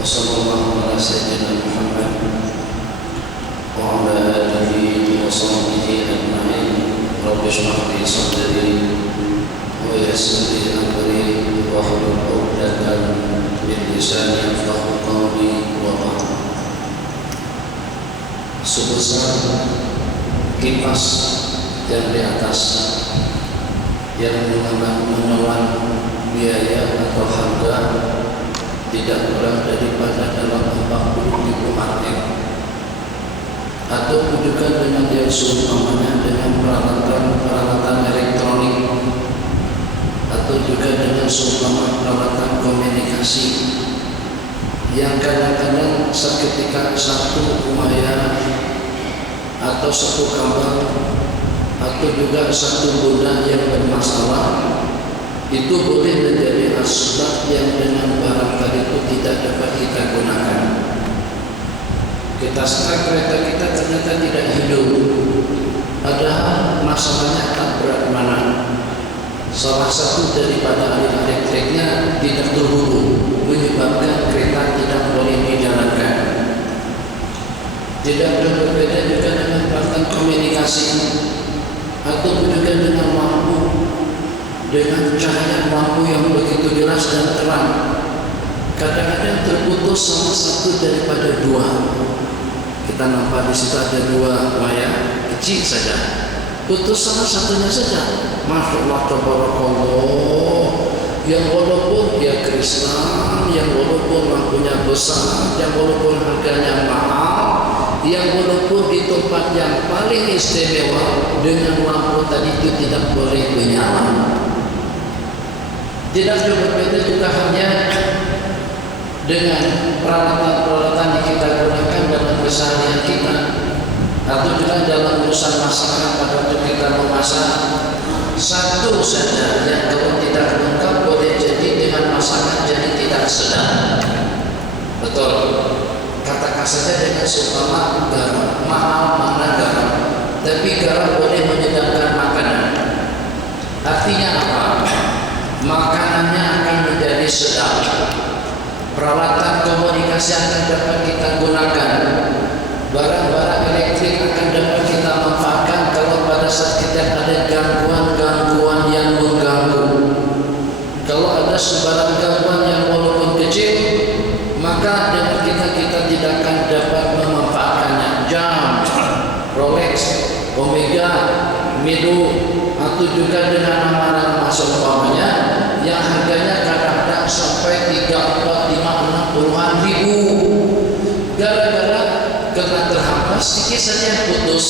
وصلى الله على سيدنا محمد وعلى آله وصحبه أجمعين. رب اشرح لي صدري ويسر لي أمري واحلل عقدة من لساني يفقهوا قولي وبعد. Sebesar kipas yang di atas yang menelan biaya atau harga tidak kurang daripada dalam 40.000 RM, atau juga dengan yang seumpamanya dengan peralatan elektronik, atau juga dengan seumpama peralatan komunikasi yang kadang-kadang seketika satu wayar atau satu kabel atau juga satu benda yang bermasalah, itu boleh menjadi asbab yang dengan barang tadi itu tidak dapat kita gunakan. Kita start kereta kita ternyata tidak hidup, padahal masalahnya tak berat mana. Salah satu daripada alih elektriknya tidak terhubung, menyebabkan kereta tidak boleh dijalankan. Tidak berbeda juga dengan peralatan komunikasi atau juga dengan lampu, dengan cahaya lampu yang begitu jelas dan terang. Kadang-kadang terputus salah satu daripada dua. Kita nampak di situ ada dua wayar kecil saja, putus salah satunya saja. Masya Allah, tabarakallah. Yang walaupun dia kristal, yang walaupun lampunya besar, yang walaupun harganya mahal, yang walaupun di tempat yang paling istimewa, dengan lampu tadi itu tidak boleh menyala. Tidak berbeda juga hanya dengan peralatan-peralatan yang kita gunakan dalam keseharian kita, atau juga dalam urusan masakan pada waktu kita memasak. Satu saja yang kalau tidak lengkap boleh jadi dengan masakan jadi tidak sedap. Betul. Katakan saja dengan seumpama garam, mahal mana garam, tapi garam boleh menyedapkan makanan. Artinya apa? Makanannya akan menjadi sedap. Peralatan komunikasi akan dapat kita gunakan. Barang-barang elektrik akan dapat kita manfaatkan kalau pada saat kita ada gangguan-gangguan yang mengganggu. Kalau ada sebarang gangguan yang walaupun kecil, maka dengan kita tidak akan dapat memanfaatkannya. Jam, Rolex, Omega, Mido, atau juga dengan nama-nama seumpamanya yang harganya kadang-kadang sampai 3, 4, 5, 60-an ribu. Gara-gara karena terhambat sedikit saja putus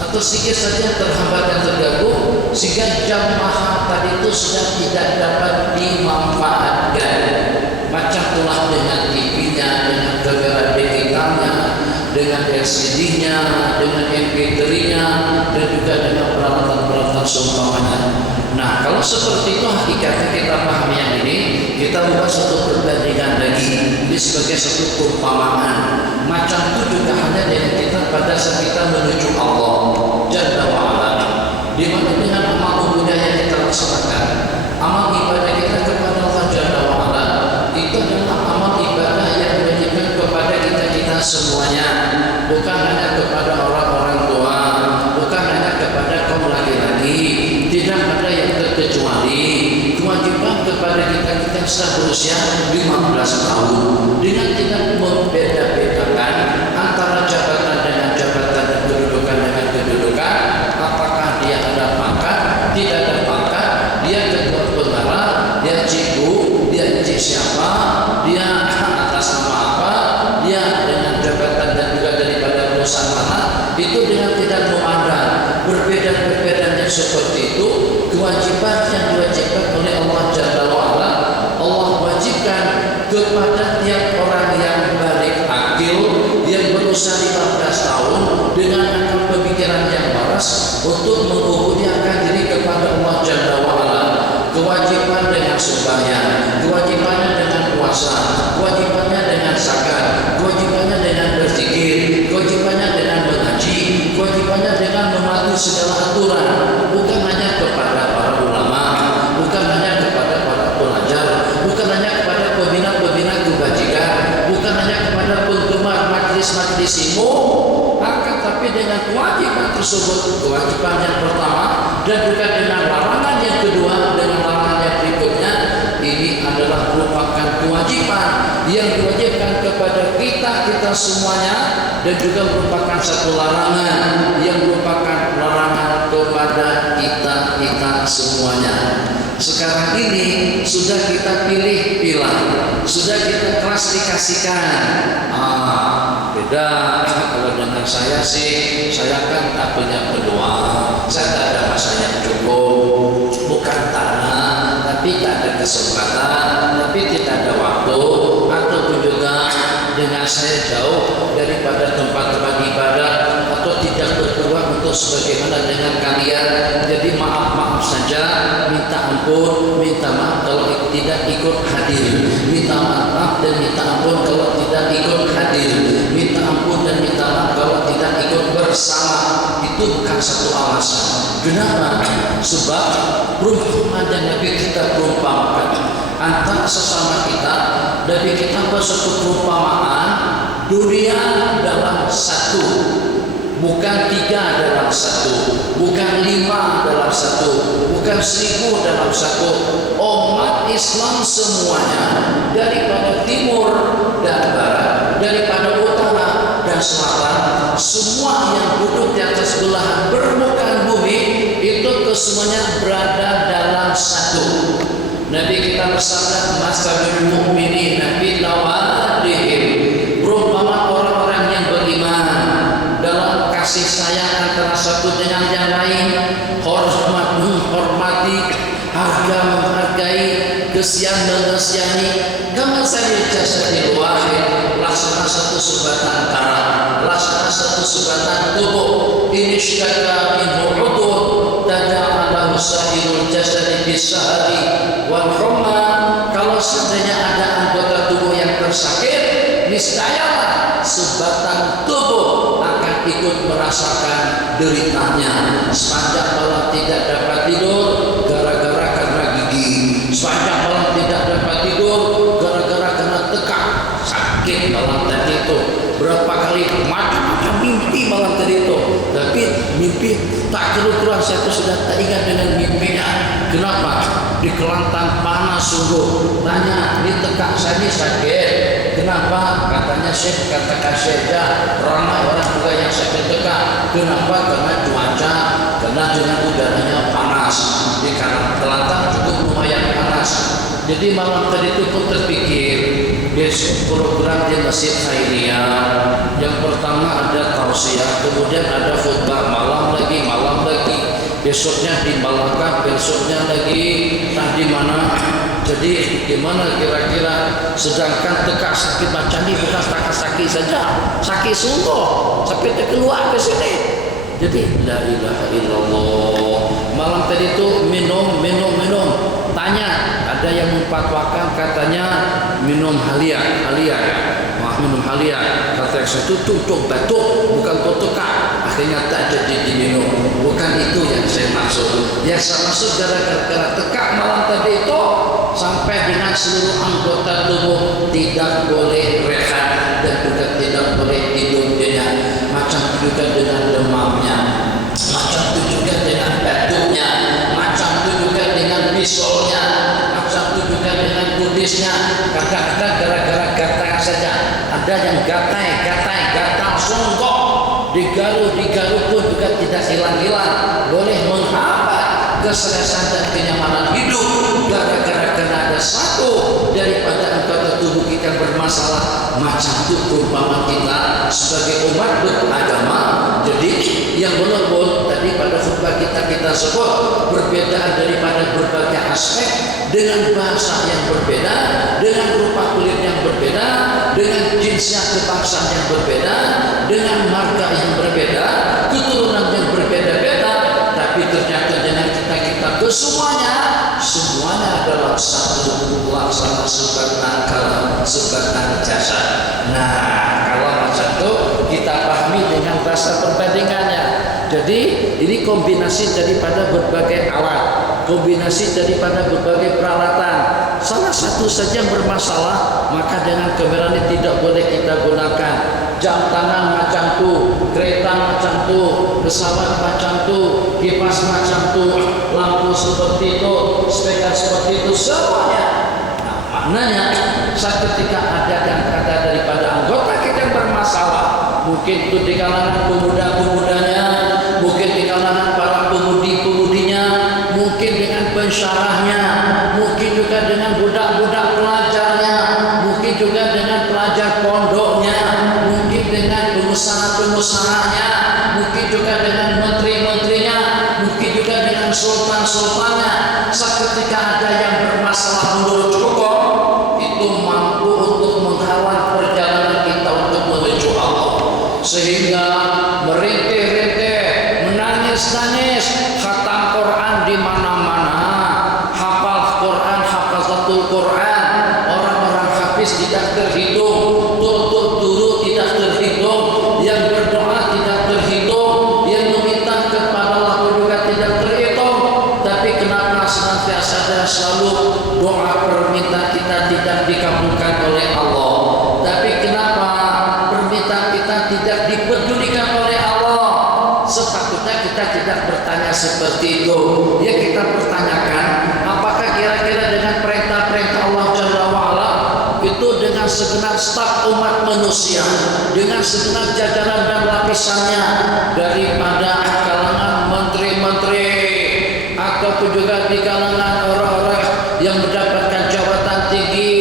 atau sedikit saja terhambat dan terganggu, sehingga jam mahal tadi itu sudah tidak dapat dimanfaatkan. Macam itulah dengan TV-nya, dengan kamera digitalnya, dengan LCD-nya, dengan MP3-nya, dan juga dengan peralatan-peralatan seumpamanya. Nah, kalau seperti itu hakikatnya kita pahami yang ini, kita buat satu perbandingan lagi. Ini sebagai satu perumpamaan. Macam itu juga hanya dengan kita pada saat kita menuju Allah Jalla wa'ala, di mana dengan amal ibadah yang kita laksanakan, amal ibadah kita kepada Allah Jalla wa'ala itu adalah amal ibadah yang menunjukkan kepada kita semuanya, bukan hanya kepada orang-orang tua, bukan hanya kepada kaum laki-laki. Tidak ada yang terkecuali kewajiban kepada kita sudah berusia 15 tahun, dengan tidak membeda-bedakan antara jabatan dengan jabatan dan kedudukan dengan kedudukan. Apakah dia ada pangkat, tidak ada pangkat, dia ketua pengarah, dia cikgu, dia cik siapa, dia atas nama apa, dia dengan jabatan dan juga daripada perusahaan mana, itu dengan tidak memandang berbeda-berbedanya seperti itu. Kewajiban yang diwajibkan oleh Allah Jalla wa'ala, Allah wajibkan kepada tiap orang yang kewajiban yang diwajibkan kepada kita semuanya, dan juga merupakan satu larangan yang merupakan larangan kepada kita semuanya. Sekarang ini sudah kita pilih-pilah, sudah kita klasifikasikan. Beda kalau dengan saya sih, saya kan tak punya peluang, saya tak ada masa yang cukup, bukan tanah, tapi tak ada kesempatan, tapi tidak ada waktu, ataupun juga dengan saya jauh daripada tempat-tempat ibadah, atau tidak berpeluang untuk sebagaimana dengan kalian. Jadi maaf saja, minta ampun, minta maaf kalau tidak ikut hadir, minta maaf dan minta ampun kalau tidak ikut hadir, minta ampun dan minta maaf kalau tidak ikut bersama. Itu bukan satu alasan. Kenapa? Sebab perumpamaan dan Nabi kita perumpamaan antara sesama kita. Nabi kita bersuatu perumpamaan dunia dalam satu, bukan 3 dalam satu, bukan 5 dalam satu, bukan 1000 dalam satu. Umat Islam semuanya, daripada timur dan barat, daripada utara dan selatan, semua yang duduk di atas belahan permukaan bumi itu kesemuanya berada dalam satu. Nabi kita bersabda, masalul mu'minina fi tawaddihim, perumpamaan orang-orang yang beriman dalam kasih sayang antara satu dengan yang lain, hormat menghormati, harga menghargai, kesian mengesihani, kama salil jasadil wahid, laksana satu subatan darah, laksana satu subatan tubuh, ini syaka minhu udhun tada'a lahu sa'irul jasadi bisahari wal humma. Kalau seandainya ada anggota tubuh yang tersakit, niscayalah sebatang tubuh akan ikut merasakan deritanya. Sepanjang malam tidak dapat tidur gara-gara karena gigi, sepanjang malam tidak dapat tidur gara-gara karena tekak, sakit malam tadi itu. Berapa kali macam-macam mimpi malam tadi itu, tapi mimpi tak keruan, saya pun sudah tak ingat dengan mimpinya. Kenapa? Di Kelantan panas sungguh. Tanya, ini tekak saya ini sakit. Kenapa? Katanya Syekh, katakan Syekh, ramai orang juga yang sakit tekak. Kenapa? Karena cuaca, karena dengan udaranya panas. Di Kelantan cukup lumayan panas. Jadi malam tadi itu pun terpikir, besok program di Masjid Khairiyah. Yang pertama ada tausiah, kemudian ada khutbah malam lagi. Besoknya di Malaka, besoknya lagi di mana? Jadi gimana kira-kira? Sedangkan tekak sakit macam ini bukan sakit saja, sakit sungguh, sampai terkeluar ke sini. Jadi la ilaha illallah. Malam tadi itu minum. Tanya, ada yang memfatwakan katanya minum halia ya. Minum halia. Kata yang satu tutup batuk, bukan tekak. Akhirnya tak jadi diminum. Bukan itu yang saya maksud. Yang saya maksud gara-gara tekak malam tadi itu sampai dengan seluruh anggota tubuh tidak boleh rehat dan juga tidak boleh tidur dengan macam juga dengan demamnya, macam juga dengan batuknya, macam juga dengan bisolnya, macam juga dengan kudisnya. Kadang-kadang gara-gara gatal saja. Ada yang gatal songkok, digaru pun juga tidak hilang-hilang, boleh menghambat keselesaan dan kenyamanan hidup gara-gara kena ada satu daripada anggota tubuh kita bermasalah. Macam itu perumpamaan kita sebagai umat beragama. Jadi yang benar-benar tadi pada khutbah kita sebut perbedaan daripada berbagai aspek, dengan bahasa yang berbeda, dengan rupa kulit yang berbeda, dengan jinsnya kebangsaan yang berbeda, dengan marga yang berbeda, keturunan yang berbeda-beda, tapi ternyata dengan kita semuanya adalah satu, laksana subatan kalam, subatan jasa. Nah, kalau macam itu kita pahami dengan bahasa perbandingannya. Jadi ini kombinasi daripada berbagai alat, kombinasi daripada berbagai peralatan. Salah satu saja yang bermasalah, maka dengan kamera ini tidak boleh kita gunakan. Jam tangan macam tu, kereta macam tu, pesawat macam tu, kipas macam tu, lampu seperti itu, speaker seperti itu, semuanya. Nah, Nanya, saat ketika ada dan ada daripada anggota kita yang bermasalah, mungkin itu di kalangan pemuda-pemudanya, mungkin di kalangan para pemudi-pemudinya, mungkin dengan pensyarahnya, mungkin juga dengan budak-budak pelajarnya, mungkin juga dengan pelajar pondoknya, mungkin dengan pengusaha-pengusahanya, mungkin juga dengan menteri-menterinya, mungkin juga dengan sultan-sultannya. Seketika ada yang bermasalah menurut hukum, itu mampu untuk menghalang perjalanan kita untuk menuju Allah, sehingga merintih-rintih, menangis-nangis, khatam Quran di mana-mana, hafal Quran, hafazatul Quran, orang-orang hafiz tidak terhitung, turut tidak terhitung, yang berdoa tidak terhitung, yang meminta kepada Allah juga tidak terhitung. Tapi kenapa senantiasa dan selalu doa permintaan kita tidak dikabulkan oleh Allah? Tapi kenapa permintaan kita tidak dipedulikan oleh Allah? Sepatutnya kita tidak bertanya seperti itu. Ya, kita pertanyakan, apakah kira-kira dengan perintah-perintah Allah Jalla wa'ala itu dengan segenap staf umat manusia, dengan segenap jajaran dan lapisannya, daripada kalangan menteri-menteri ataupun juga di kalangan orang-orang yang mendapatkan jabatan tinggi,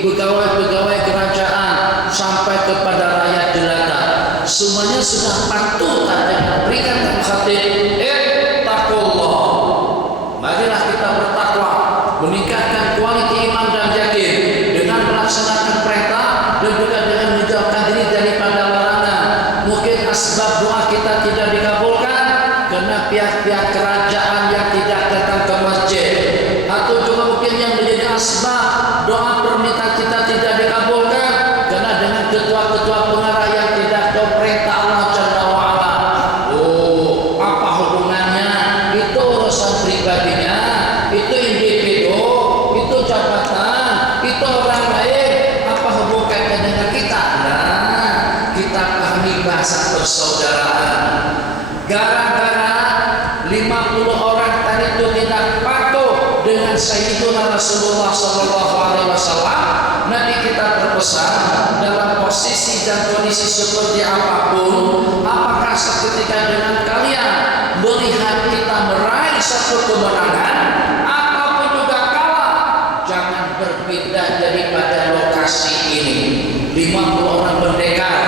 pegawai-pegawai kerajaan, sampai kepada rakyat jelata, semuanya sudah patuh dengan peringatan khatib, taqullah. Marilah kita bertakwa, meningkatkan kualitas iman dan yakin dengan melaksanakan perintah dan juga dengan menjauhkan diri daripada larangan. Mungkin asbab doa kita tidak dikabulkan karena pihak-pihak kerajaan yang tidak datang ke masjid, atau juga mungkin yang menjadi asbab doa permintaan kita tidak dikabulkan karena dengan ketua-ketua pengarah yang tidak tahu perintah Allah Jalla wa'ala. Oh, apa hubungannya? Itu urusan pribadinya, itu individu, itu jabatan, itu orang lain. Apa hubungannya dengan kita? Nah, kita pahami bahasa persaudaraan. Gara-gara 50 orang tadi itu tidak patuh dengan Sayyiduna Rasulullah SAW, Nabi kita berpesan, dalam posisi dan kondisi seperti apapun, apakah seketika dengan kalian melihat kita meraih satu kemenangan ataupun juga kalah, jangan berpindah daripada lokasi ini. 50 orang pendekar,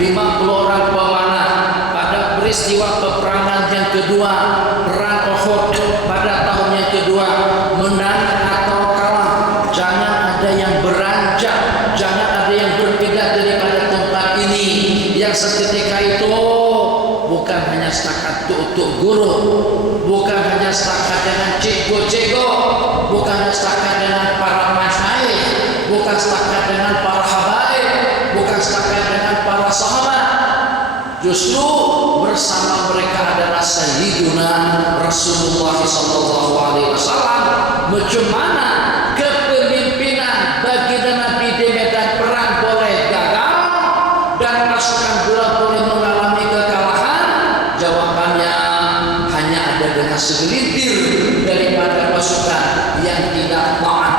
50 orang pemanah pada peristiwa peperangan yang kedua, perang Uhud pada tahun yang kedua, menang atau kalah, jangan ada yang beranjak, jangan ada yang berpindah daripada tempat ini. Yang seketika itu bukan hanya setakat tutuk guru, bukan hanya setakat dengan cikgu-cikgu, bukan hanya setakat dengan para masyayikh, bukan setakat dengan para habaib, bukan setakat dengan para sahabat. Justru bersama mereka adalah Sayyiduna Rasulullah SAW. Macam mana kepemimpinan baginda Nabi di medan perang boleh gagal dan pasukan bola boleh mengalami kekalahan? Jawabannya hanya ada dengan segelintir daripada pasukan yang tidak taat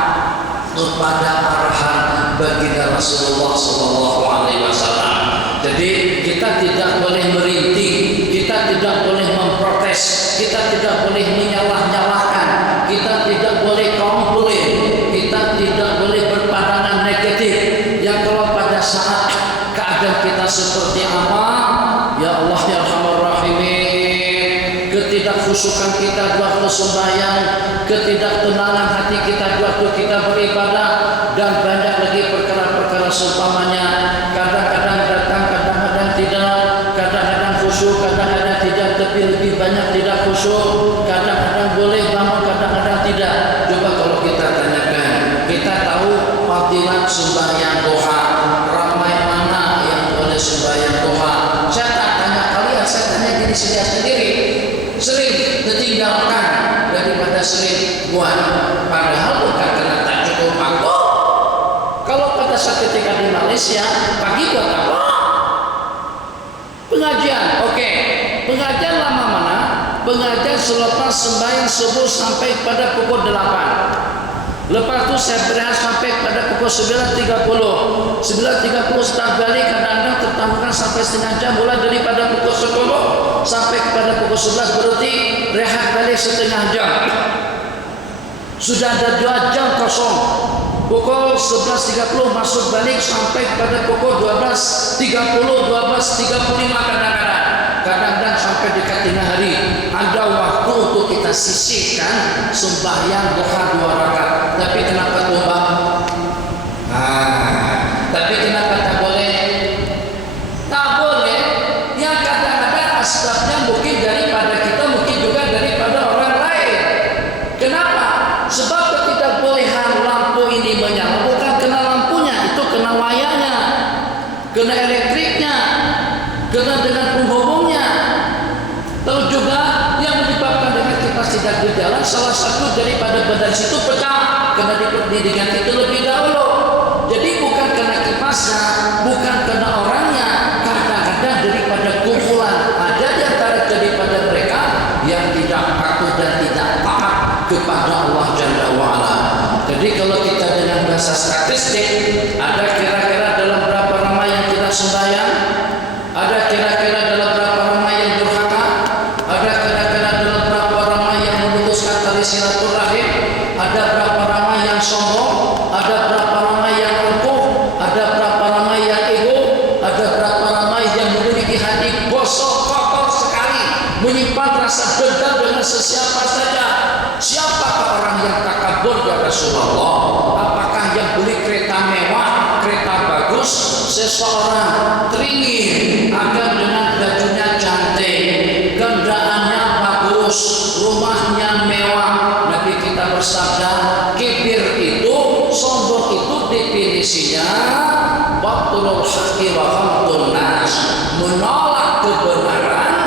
kepada arahan baginda Rasulullah SAW. Jadi kita tidak boleh merintih, kita tidak boleh memprotes, kita tidak boleh menyalah-nyalahkan, kita tidak boleh komplain, kita tidak boleh berpandangan negatif. Yang kalau pada saat keadaan kita seperti apa, ya Allah ya Arhamar Rahimin, ketidakhusyukan kita di waktu sembahyang, ketidaktenangan hati kita di waktu kita beribadah, dan banyak lagi perkara-perkara seumpamanya. Kadang-kadang datang, kadang-kadang tidak, kadang-kadang khusyuk, kadang-kadang tidak, tapi lebih banyak tidak khusyuk, kadang-kadang boleh bangun, kadang-kadang tidak. Coba kalau kita tanyakan, kita tahu fadilat sembahyang duha, ramai mana yang boleh sembahyang duha? Saya tak tanya kalian, saya tanya diri saya sendiri. Sering ditinggalkan daripada sering buat, padahal bukan karena tak cukup waktu. Kalau pada saat ketika di Malaysia pagi buat apa? Pengajian, oke. Pengajian lama mana? Pengajian selepas sembahyang subuh sampai pada pukul 8. Lepas itu saya berehat sampai pada pukul 9.30. 9.30 start balik, kadang-kadang tertambahkan sampai setengah jam, mulai daripada pukul 10 sampai kepada pukul 11 berarti rehat balik setengah jam. Sudah ada 2 jam kosong. Pukul 11.30 masuk balik sampai pada pukul 12.30, 12.35 kadang-kadang sampai dekat tengah hari. Ada waktu untuk kita sisihkan sembahyang duha 2 rakaat. Tapi kenapa tuh Bang? Tapi kenapa tak boleh? Tak boleh. Yang kadang-kadang asbabnya mungkin daripada kita, mungkin juga daripada orang lain. Kenapa? Sebab ketidakbolehan lampu ini menyala bukan kena lampunya, itu kena wayarnya, kena elektriknya, kena dengan penghubungnya. Terus juga yang menyebabkan dengan kipas tidak berjalan, salah satu daripada badan situ pecah, kena diganti terlebih dahulu. Jadi bukan kena kipasnya, bukan kena orangnya, kadang-kadang daripada kumpulan. Ada di antara daripada mereka yang tidak patuh dan tidak taat kepada Allah Jalla wa'ala. Jadi kalau kita dengan bahasa statistik, ada kira-kira dalam berapa ramai yang tidak sembahyang, ada kira-kira dalam berapa ramai yang durhaka, ada kira-kira dalam berapa ramai yang memutuskan tali silaturahim, ada berapa ramai yang sombong, ada berapa ramai yang angkuh, ada berapa ramai yang ego, ada berapa ramai yang memiliki hati gosok kotor sekali, menyimpan rasa dendam dengan sesiapa saja. Siapakah orang yang takabur ya Rasulullah? Apakah yang beli kereta mewah, kereta bagus, seseorang teringin agar dengan bajunya cantik, kendaraannya bagus, rumahnya mewah? Nabi kita bersabda, kibir itu, sombong itu definisinya batlul haqqi wa ghamtun nas, menolak kebenaran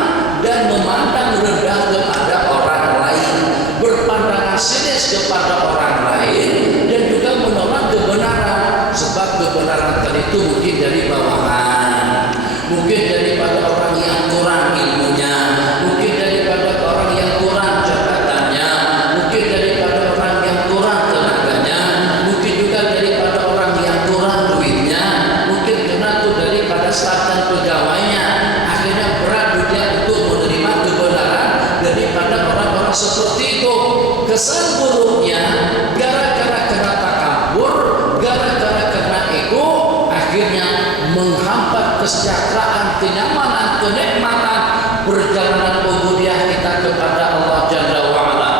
dan memandang rendah kepada orang lain, berpandangan sinis kepada orang lain, dan juga menolak kebenaran. Sebab kebenaran tadi itu mungkin dari bawahan, mungkin daripada orang yang kurang ilmunya, mungkin daripada orang yang kurang jabatannya, mungkin daripada orang yang kurang tenaganya, mungkin juga daripada orang yang kurang duitnya, mungkin kena itu daripada staf dan pegawainya. Akhirnya berat dia untuk menerima kebenaran daripada orang-orang seperti itu. Kesan buruknya gara-gara kena takabur, gara-gara kena ego, akhirnya menghambat kesejahteraan, kenyamanan, kenikmatan perjalanan ubudiyah kita kepada Allah Jalla wa'ala.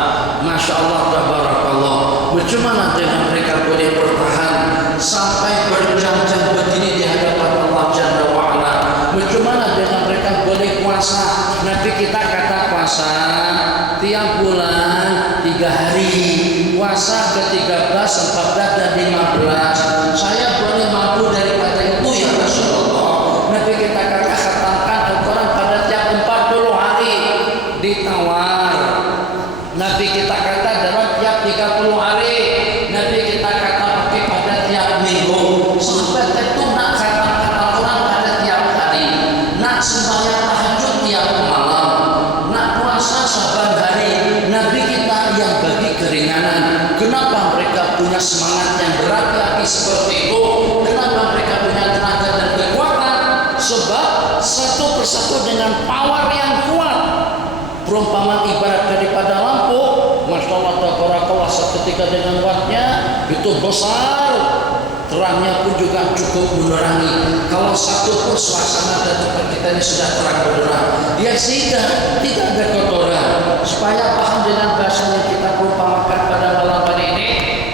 Masya Allah, tabarakallah. Bagaimana dengan mereka boleh bertahan sampai berjam-jam begini di hadapan Allah Jalla wa'ala? Bagaimana dengan mereka boleh puasa? Nabi kita kata puasa tiap bulan 3 hari, puasa ke-13, 14 dan 15. Saya boleh mampu daripada itu ya Rasulullah. Nabi kita katakan Al-Quran pada tiap 40 hari ditawar. Nabi kita kata dalam tiap 30 hari. Nabi kita kata pakai pada tiap minggu. Sampai itu nak katakan Al-Quran pada tiap hari, nak sembahyang tahajud tiap malam, nak puasa saban hari. Nabi kita yang bagi keringanan. Kenapa mereka punya semangat yang berapi-api seperti itu? Kenapa mereka punya tenaga dan kekuatan? Sebab satu persatu dengan power yang kuat. Perumpamaan ibarat daripada lampu, Masya Allah, tabarakallah, seketika dengan wattnya itu besar, terangnya pun juga cukup menerangi. Kalau satu pun suasana dan tempat kita ini sudah terang benderang, ya sehingga tidak ada kotoran. Supaya paham dengan bahasa yang kita perumpamakan pada malam hari ini,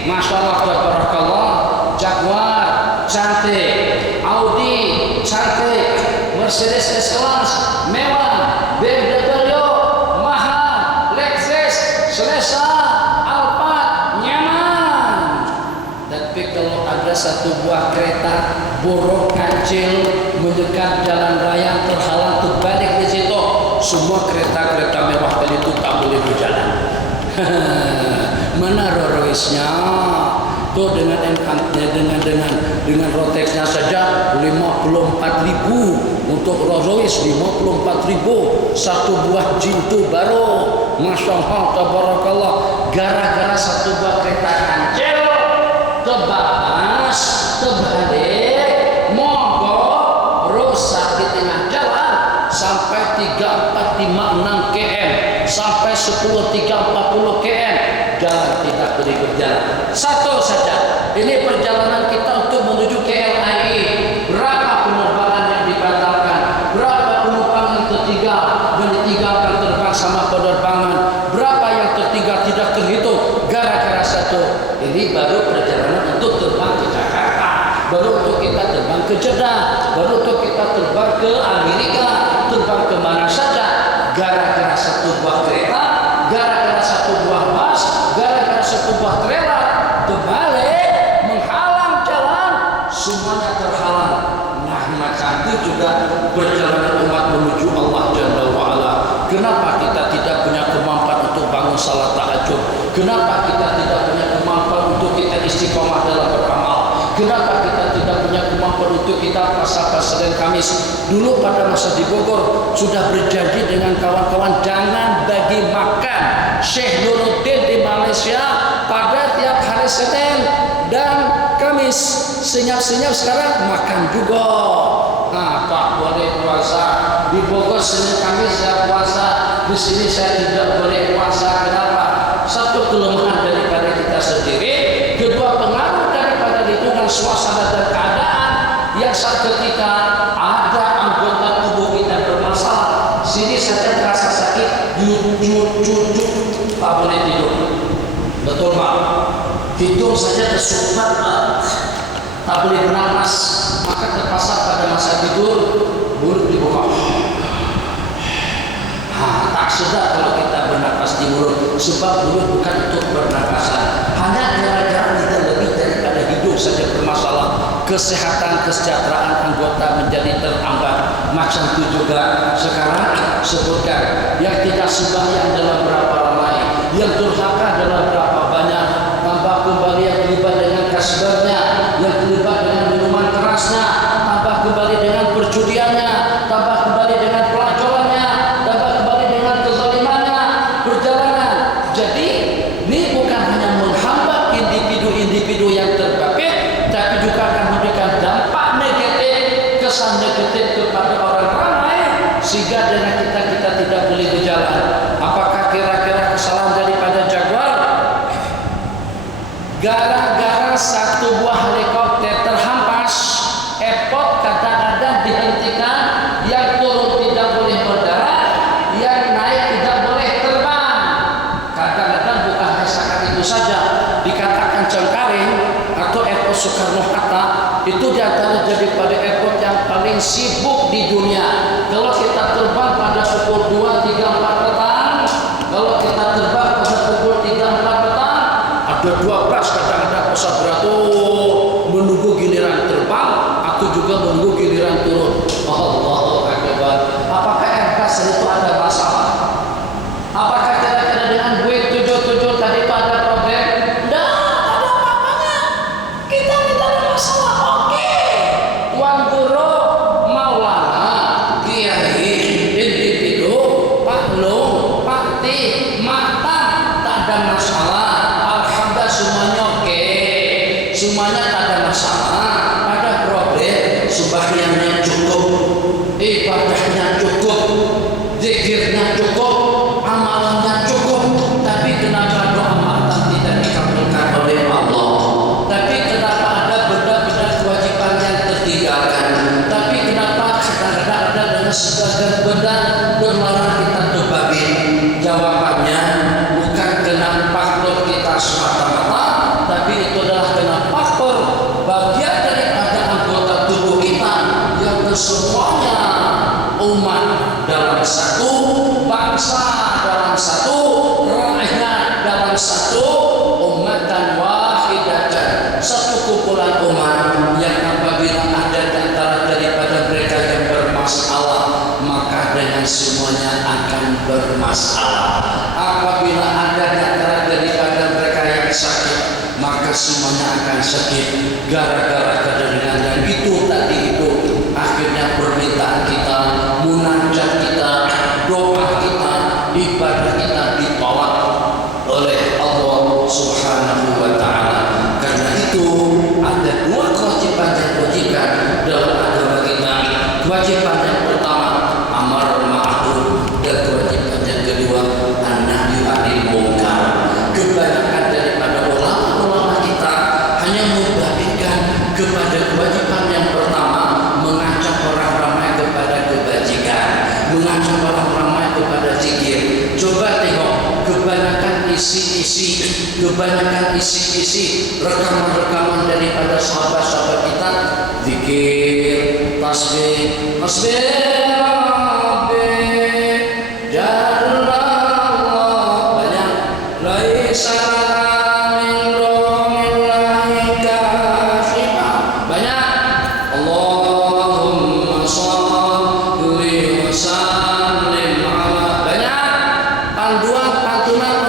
Masya Allah, tabarakallah, Jaguar cantik, Audi cantik, Mercedes S-Class mewah, BMW mahal, Lexus selesa, Alphard nyaman. Tapi kalau ada satu buah kereta buruk kancil mendekat jalan raya, terhalang terbalik di situ, semua kereta-kereta mewah tadi itu tak boleh berjalan. Mana Rolls-Royce-nya? Tuh dengan dengan Rotex-nya saja 54.000, untuk Rolls-Royce 54.000, satu buah Jinto baru. Masya Allah, tabarakallah, gara-gara satu buah kereta kancil tebas, terbalik, mogok, rusak di tengah jalan sampai 3, 4, 5, 6 km, sampai 10, 3, 40 km, jalan tidak boleh berjalan. Satu saja, ini perjalanan kita untuk menuju ke LAI. Berapa penerbangan yang dibatalkan? Berapa penumpang yang tertinggal dan ditinggalkan terbang sama penerbangan? Berapa yang tertinggal tidak terhitung gara-gara satu. Ini baru perjalanan untuk terbang ke Jakarta, baru untuk kita terbang ke Jeddah, baru untuk kita terbang ke Amerika, terbang kemana saja. Gara-gara satu buah kereta, gara-gara satu buah bus, gara-gara satu buah trailer terbalik menghalang jalan, semuanya terhalang. Nah, maka itu juga perjalanan umat menuju Allah Jalla wa'ala. Kenapa kita tidak punya kemampuan untuk bangun salat tahajud? Kenapa kita tidak punya kemampuan untuk kita istiqomah dalam beramal? Kenapa kita tidak punya kemampuan untuk kita puasa Senin Kamis? Dulu pada masa di Bogor sudah berjanji dengan kawan-kawan jangan bagi makan Syekh Nuruddin di Malaysia pada tiap hari Senin dan Kamis. Senyap-senyap sekarang makan juga. Nah, Pak boleh puasa di Bogor Senin Kamis saya puasa, di sini saya tidak boleh puasa. Kenapa? Satu, kelemahan daripada kita sendiri. Kedua, pengaruh daripada lingkungan, suasana dan keadaan yang saat ketika ada anggota tubuh kita bermasalah. Sini saja terasa sakit, tak boleh tidur. Betul Pak? Hidung saja tersumbat, tak boleh bernapas. Maka terpaksa pada masa tidur mulut dibuka. Tak sedap kalau kita bernapas di mulut, sebab mulut bukan untuk bernapasan. Hanya gara-gara kita lebih daripada hidung saja bermasalah, kesehatan kesejahteraan anggota menjadi terhambat. Macam itu juga sekarang sebutkan yang tidak sembahyang dalam berapa ramai, yang durhaka dalam berapa banyak, tambah kembali yang terlibat dengan kasbarnya, yang terlibat dengan minuman kerasnya, tambah kembali dengan perjudiannya, tambah kembali dengan pelacurannya, tambah kembali dengan kezalimannya, perjalanan. Jadi ini bukan hanya menghambat individu-individu yang terbabit, tapi juga akan memberikan dampak negatif, kesan negatif kepada orang ramai, sehingga dengan kita tidak boleh berjalan. Apakah kira-kira kesalahan daripada Jaguar? Gara-gara satu buah helikopter terhampas, airport kadang-kadang dihentikan, yang turun tidak boleh mendarat, yang naik tidak boleh terbang. Kadang-kadang bukan rasakan itu saja, dikatakan Cengkareng atau airport Soekarno-Hatta itu diantara daripada airport yang paling sibuk di dunia. Kalau kita terbang pada pukul 2, 3, 4 petang, kalau kita terbang pada pukul 3, 4 petang, ada 12 kadang-kadang pesawat beratur menunggu giliran terbang atau juga menunggu giliran turun. Allahu Akbar. Apakah Airbus itu ada masalah? Apakah kira-kira dengan Boeing 77 tadi itu ada problem? Tidak ada apa-apanya. Kita tidak ada masalah. Oke. Tuan Guru Maulana Kiai individu Pak Long Pak Ti Mata tak ada masalah. Alhamdulillah semuanya oke. Semuanya tak ada masalah. Ada problem. Sembahyangnya cukup, ibadahnya cukup, zikirnya kepada kewajiban yang pertama, mengajak orang ramai kepada kebajikan, mengajak orang ramai kepada zikir. Coba tengok kebanyakan isi rekaman-rekaman daripada sahabat-sahabat kita, zikir, tasbih, banyak. Laisa min dumillahi kashifa, banyak. Allahumma shalli wa sallim ala, banyak. Panduan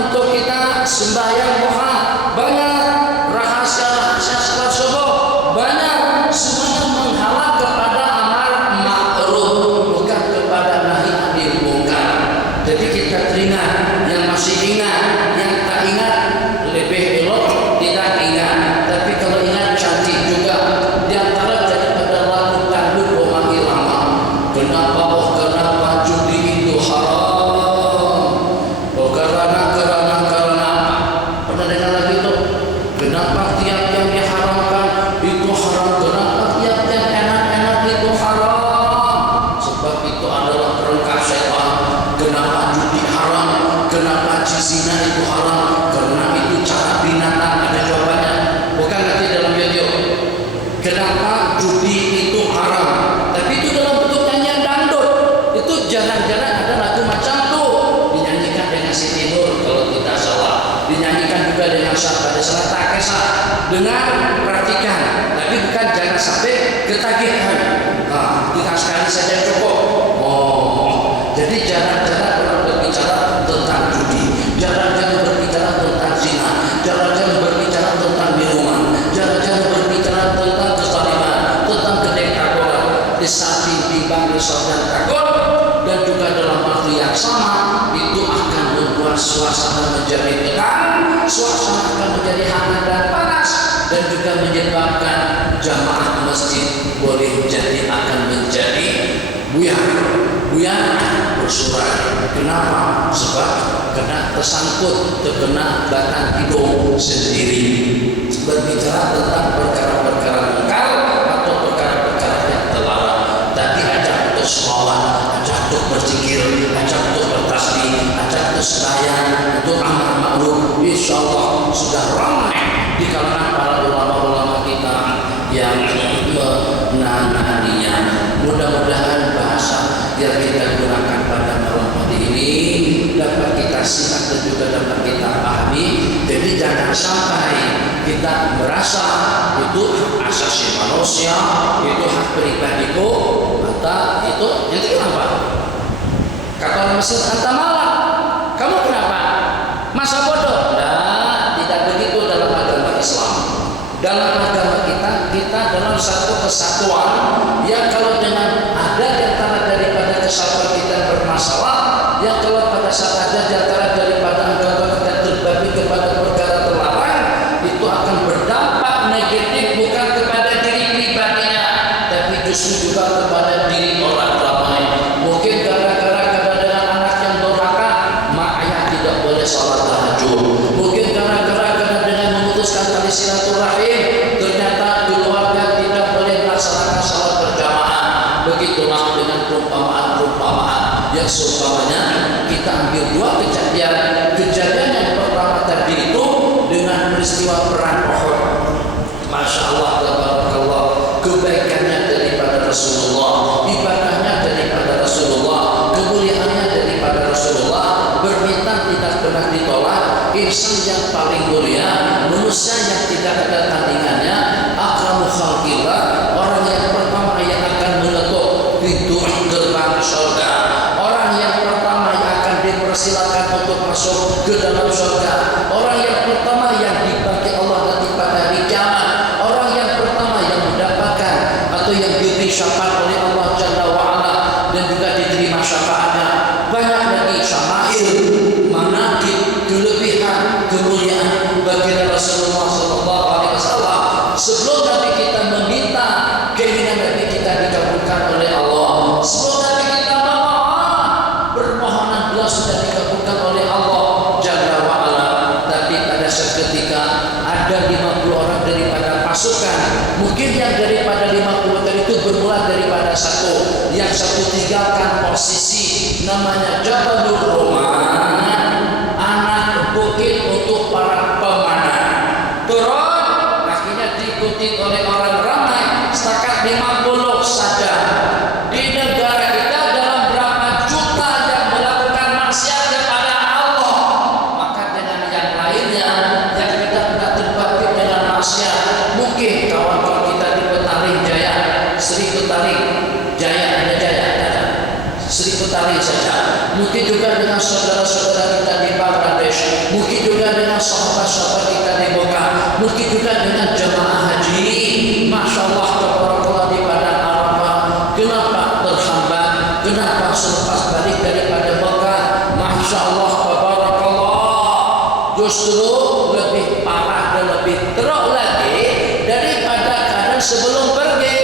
untuk kita sembahyang duha, banyak. Rahasia-rahasia salat subuh, banyak. Semuanya menghala kepada amar ma'ruf, bukan kepada nahi anil munkar. Jadi kita teringat, yang masih ingat, yang tak ingat lebih elok tidak ingat. Tapi kalau ingat cantik juga. Di antara daripada lagu dangdut Romangi Lama, kenapa judi itu haram? Oh karena pernah dengar lagu itu? Kenapa tiap yang diharamkan itu haram? Kenapa tiap yang enak-enak itu haram? Sebab itu adalah perangkap syaitan. Kenapa judi haram? Kenapa zina itu haram? Karena itu cara binatang. Ada jawabannya. Bukan nanti dalam video. Kenapa judi itu haram? Tapi itu dalam bentuk nyanyian dangdut. Itu jarang-jarang ada lagu macam itu. Dinyanyikan dengan Siti Nur kalau tidak salah. Dinyanyikan juga dengan Syahbada Selata Kesah. Dengar, perhatikan. Tapi bukan, jangan sampai ketagihan. Kita sekali saja cukup. Jadi jarang-jarang orang berbicara tentang judi, jarang-jarang berbicara tentang zina, jarang-jarang berbicara tentang minuman, jarang-jarang berbicara tentang kezaliman, tentang kediktatoran. Di samping timbang risau dan takut, dan juga dalam waktu yang sama itu akan membuat suasana menjadi tegang, suasana akan menjadi hangat dan panas, dan juga menyebabkan jamaah masjid boleh jadi akan menjadi buyar bersuara. Kenapa? Sebab kena tersangkut, terkena batang hidung sendiri. Berbicara tentang perkara-perkara munkar atau perkara-perkara yang terlarang. Tadi ajak untuk sholawat, ajak untuk berzikir, ajak untuk bertasbih, ajak untuk sembahyang, untuk amar ma'ruf. Insyaallah sudah ramai di kalangan para ulama-ulama kita yang menanganinya. Mudah-mudahan bahasa yang kita gunakan pada malam hari ini dapat kita simak dan juga dapat kita pahami. Jadi jangan sampai kita merasa itu hak asasi manusia, itu hak pribadiku, maka itu nanti kenapa? Kata orang Mesir, anta malah, kamu kenapa? Masa bodoh? Nah, tidak begitu dalam agama Islam. Dalam agama kita dalam satu kesatuan yang kalau dengan ada di antara daripada kesatuan kita bermasalah, yang kalau pada saat ada di antara daripada agama kita terbagi kepada perkara terlarang, itu akan berdampak negatif bukan kepada diri pribadinya, tapi justru juga kepada diri orang ramai. Mungkin gara-gara dengan anak yang durhaka, mak ayah tidak boleh salat tahajud. Mungkin gara-gara dengan memutuskan tali silaturahim, ternyata keluarga tidak boleh melaksanakan salat berjamaah. Begitulah dengan perumpamaan yang seumpamanya kita ambil dua kejadian. Kejadian yang pertama tadi itu dengan peristiwa perang Uhud. Masya Allah, tabarakallah, kebaikannya daripada Rasulullah, ibadahnya daripada Rasulullah, kemuliaannya daripada Rasulullah, berminta tidak pernah ditolak, insan yang paling mulia, manusia yang tidak ada tandingannya, akramu khalqillah, orang yang pertama yang akan mengetuk pintu gerbang surga, orang yang pertama yang akan dipersilakan untuk masuk ke dalam surga, orang yang pertama yang dibagi Allah nanti pada hari kiamat, orang yang pertama yang mendapatkan atau yang diberi syafaat oleh yang daripada 50 meter itu bermula daripada satu. Yang satu tinggalkan posisi namanya Jabalur Roman, anak bukit untuk para pemanah. Turun, akhirnya diikuti oleh orang ramai, setakat 50 saja. Di negara kita dalam berapa juta yang melakukan maksiat kepada Allah, maka dengan yang lainnya yang kita tidak terbakti dengan maksiat. Mungkin kawan-kawan kita di Petaling Jaya, Sri Petaling Jaya, ada Jaya, ada Sri Petaling saja. Mungkin juga dengan saudara-saudara kita di Bangladesh, mungkin juga dengan sahabat-sahabat kita di Mekah, mungkin juga dengan jemaah haji. Masya Allah, tabarakallah di Padang Arafah. Kenapa terhambat? Kenapa selepas balik daripada Mekah? Masya Allah, tabarakallah, justru lebih parah dan lebih teruk lagi daripada keadaan sebelum pergi.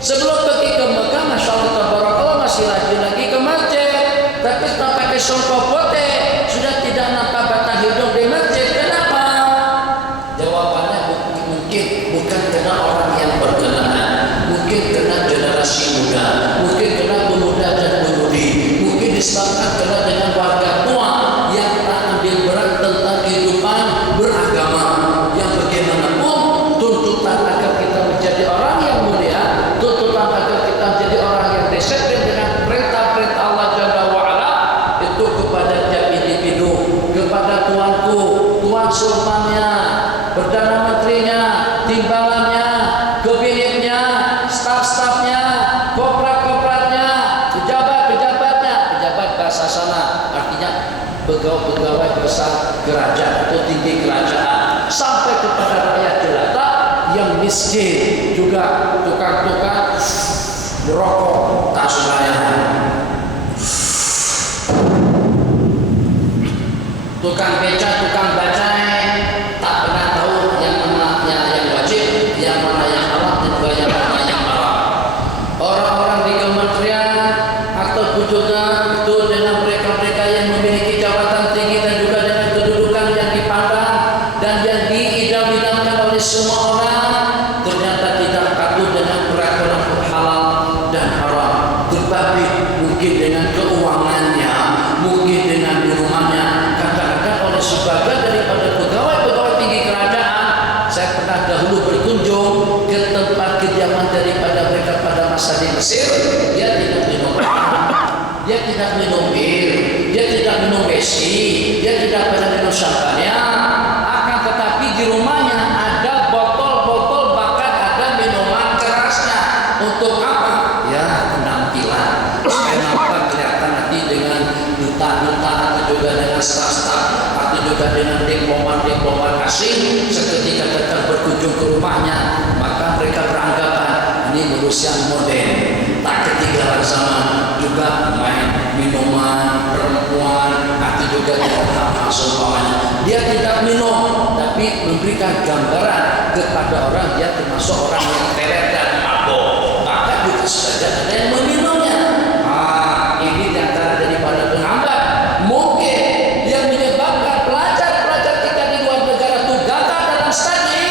Sebelum pergi ke Mekah, Masya Allah, tabarakallah, masih rajin lagi ke masjid. Tapi setelah pakai songkok putih, sudah tidak nampak batang hidung di masjid. Kenapa? Jawabannya mungkin bukan karena orang yang berkenaan, mungkin karena generasi muda, mungkin karena pemuda dan pemudi, mungkin disebabkan karena dengan warga tua yang tak ambil berat tentang kehidupan beragama. Yang bagaimanapun tuntutan agar kita menjadi orang yang mulia, tuntutan agar kita menjadi orang yang disiplin dengan perintah-perintah Allah Jalla wa'ala, itu kepada tiap individu, kepada tuanku, tuan sultannya, perdana menterinya, timbalannya, kabinetnya, staf-stafnya, koprat-kopratnya, pejabat-pejabatnya, pejabat bahasa sana artinya pegawai-pegawai besar kerajaan atau tinggi kerajaan, sampai kepada rakyat jelata yang miskin, juga tukang-tukang merokok tak sembahyang, tukang beca, tukang bacai, tak pernah tahu yang mana yang wajib, yang mana yang halal, dan juga yang mana yang haram. Orang-orang di kementerian ataupun juga itu dengan mereka-mereka yang memiliki jabatan tinggi dan juga dengan kedudukan yang dipandang dan yang diidam-idamkan oleh semua orang, ternyata tidak patuh dengan peraturan halal dan haram. Tetapi mungkin dengan keuangannya, mungkin dengan minumannya, kadang-kadang oleh sebagian daripada pegawai-pegawai tinggi kerajaan. Saya pernah dahulu berkunjung ke tempat kediaman daripada mereka pada masa di Mesir. Dia tidak minum, dia tidak minum bir, dia tidak minum whisky, dia tidak pernah minum champagne. Akan tetapi di rumahnya ada botol-botol, bahkan ada minuman kerasnya. Untuk apa? Ya, penampilan, supaya nampak kelihatan nanti dengan duta-duta atau juga dengan staf-staf atau juga dengan diplomat-diplomat asing seketika datang berkunjung ke rumahnya, maka mereka beranggapan ini manusia modern, tak ketinggalan zaman, juga main minuman, perempuan atau juga dengan hal-hal seumpamanya. Dia tidak minum, tapi memberikan gambaran kepada orang dia termasuk orang yang teler dan mabuk, maka juga saja ada yang meminumnya. Ini diantara daripada penghambat mungkin yang menyebabkan pelajar-pelajar kita di luar negara itu gagal dalam studi.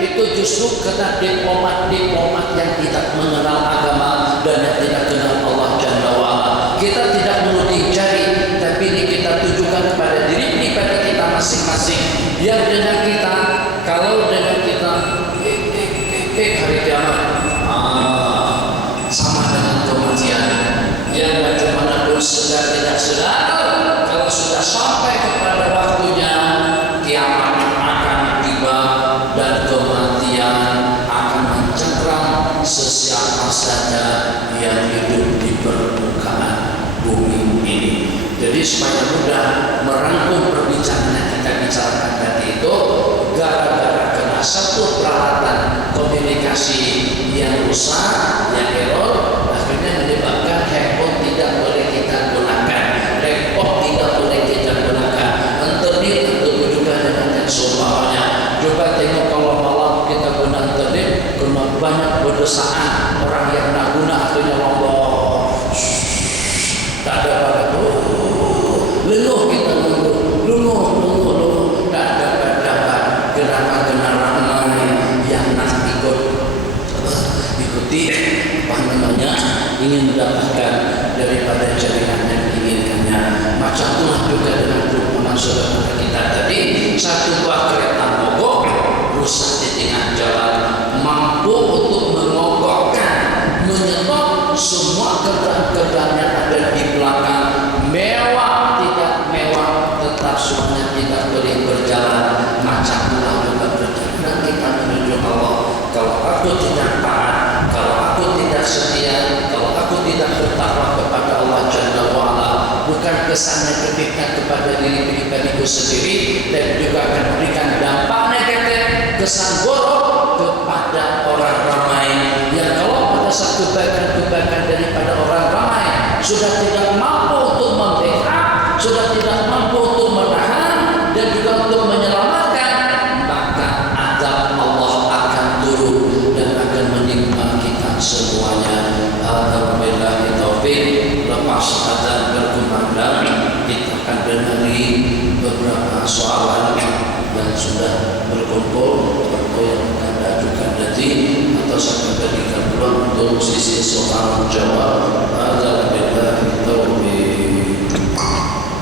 Itu justru karena diplomat-diplomat yang tidak mengenal agama dan yang tidak kenal Allah Jalla wa'ala. Kita tidak perlu dicari, tapi ini kita tujukan kepada diri pribadi kita masing-masing. Yang dengan kita, kalau dengan kita hari kiamat sama dengan kematian. Yang bagaimanapun sedar tidak sedar, kalau sudah sampai kepada waktunya, kiamat akan tiba dan kematian akan mencengkram sesiapa saja yang hidup di permukaan bumi ini. Jadi supaya mudah merangkum perbincangan yang kita bicarakan tadi itu, gara-gara kena satu peralatan komunikasi yang rusak, yang error, akhirnya menyebabkan handphone tidak boleh kita gunakan, laptop tidak boleh kita gunakan, internet untuk juga dengan yang seumpamanya. Coba tengok kalau malam kita guna internet, banyak berdesaan orang yang nak guna atau nyolong, tak ada pada leluh kita luluh, tak dapat kenapa kendaraan lain yang nak ikut seperti ingin mendapatkan daripada jaringan yang diinginkannya. Macam itulah juga dengan perumpamaan saudara kita tadi, satu buah kereta mogok rusak di tengah jalan, mampu untuk mengokohkan, menyetop semua kendaraan yang ada di belakang, mewah tidak mewah tetap semuanya tidak boleh berjalan. Macam itulah juga perjalanan kita menuju Allah. Kalau aku tidak taat, kalau aku tidak setia, kalau aku tidak bertakwa kepada Allah Jalla wa'ala, bukan kesannya kebaikan kepada diri pribadiku sendiri, dan juga akan memberikan dampak negatif, kesan buruk kepada orang ramai. Yang kalau pada saat kebaikan-kebaikan daripada orang ramai sudah tidak mampu untuk membackup, sudah tidak mampu untuk menahan dan juga untuk menyelamatkan, maka azab Allah akan turun dan akan menimpa kita semuanya. Alhamdulillah taufik. Lepas azan berkumandang, kita akan dengar beberapa soalan yang sudah berkumpul atau yang akan diajukan nanti, atau saya berikan peluang untuk sisi soal jawab.